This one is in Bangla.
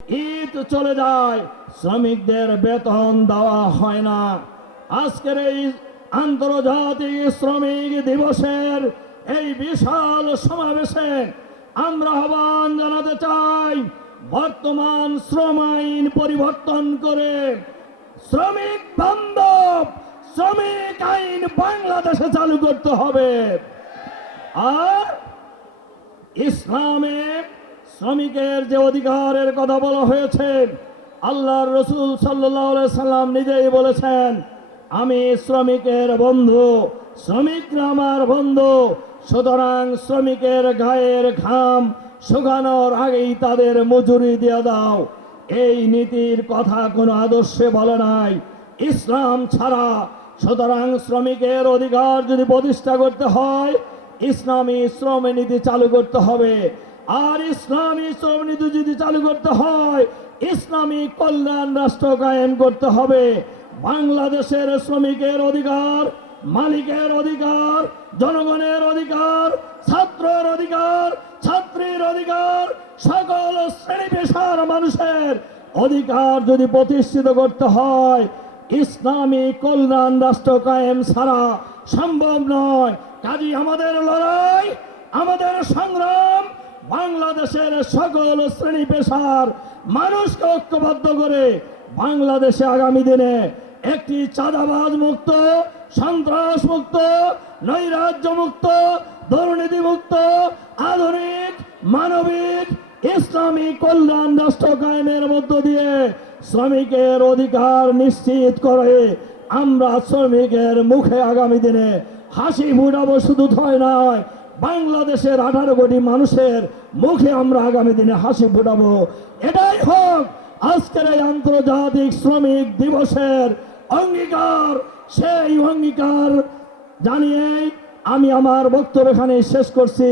ঈদ চলে যায়, শ্রমিকদের বেতন দেওয়া হয় না। আজকের এই আন্তর্জাতিক শ্রমিক দিবসের এই বিশাল সমাবেশে আমরা আহ্বান জানাতে চাই, বর্তমান শ্রম আইন পরিবর্তন করে শ্রমিক বান্ধব শ্রমিক আইন বাংলাদেশে চালু করতে হবে। আর ইসলামে শ্রমিকের যে অধিকারের কথা বলা হয়েছে, আল্লাহর রসুল সাল্লাল্লাহু আলাইহি সাল্লাম নিজেই বলেছেন, আমি শ্রমিকের বন্ধু, শ্রমিকরা আমার বন্ধু। সুতরাং শ্রমিকের গায়ের ঘাম শুকানোর আগেই তাদের মজুরি দিয়ে দাও। এই নীতির কথা কোনো আদর্শে বলে নাই, ইসলাম ছাড়া। সুতরাং শ্রমিকের অধিকার যদি প্রতিষ্ঠা করতে হয়, ইসলামী শ্রম নীতি চালু করতে হবে। আর ইসলামী শ্রম নীতি যদি চালু করতে হয়, ইসলামী কল্যাণ রাষ্ট্র কায়েম করতে হবে। বাংলাদেশের শ্রমিকের অধিকার, মালিকের অধিকার, জনগণের অধিকার, ছাত্রের অধিকার, ছাত্রীর অধিকার, সকল শ্রেণী পেশার মানুষের অধিকার যদি প্রতিষ্ঠিত করতে হয়, ইসলামী কল্যাণ রাষ্ট্র কায়েম ছাড়া সম্ভব নয়। কাজী আমাদের লড়াই, আমাদের সংগ্রাম বাংলাদেশের সকল শ্রেণী পেশার মানুষকে ঐক্যবদ্ধ করে বাংলাদেশে আগামী দিনে একটি চাঁদাবাজ মুক্ত, সন্ত্রাস মুক্ত, নৈরাজ্য মুক্ত, দুর্নীতি মুক্ত, আধুনিক মানবিক ইসলামী কল্যাণ রাষ্ট্র কায়েমের মধ্য দিয়ে শ্রমিকের অধিকার নিশ্চিত করে আমরা শ্রমিকের মুখে আগামী দিনে হাসি ফুটাবো। শুধু হয় নয়, বাংলাদেশের 18 কোটি মানুষের মুখে আমরা আগামী দিনে হাসি ফুটাবো। এটাই হোক আজকের এই আন্তর্জাতিক শ্রমিক দিবসের অঙ্গীকার। সেই অঙ্গীকার জানিয়ে আমি আমার বক্তব্য এখানে শেষ করছি।